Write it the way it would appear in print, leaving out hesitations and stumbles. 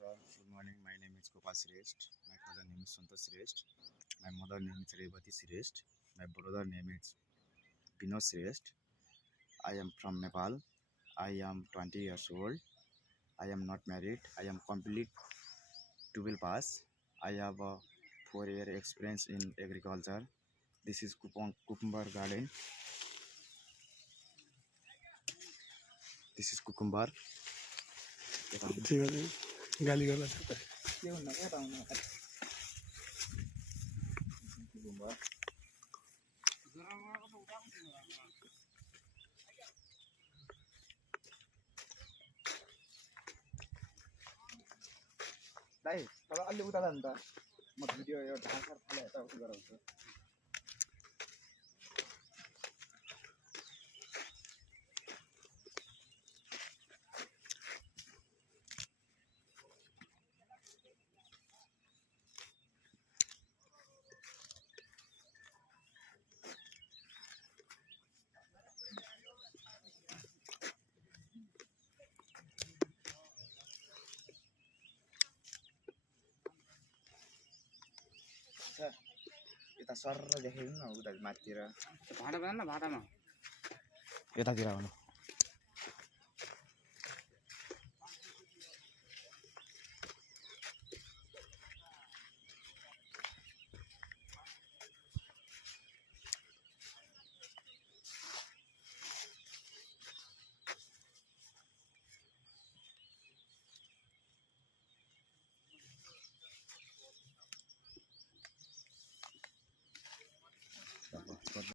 sir. Good morning. My name is Gopal Shrestha. My father name is Santosh Shrestha. My mother name is Revati Shrestha. My brother name is Vinod Shrestha. I am from Nepal. I am 20 years old. I am not married. I am complete 12 pass. I have a 4-year experience in agriculture. This is cucumber garden. This is cucumber. ठीक है गाली गर्ला छ त के भन्नु के पाउनु cucumber. दाइ तपाईँ अलि उता जानु त म भिडियो यो ढाँडसार फाले यता उता गराउँछु यता सर देखेको न उता माथितिर भाडा भएन भाडामा यतातिर आउनु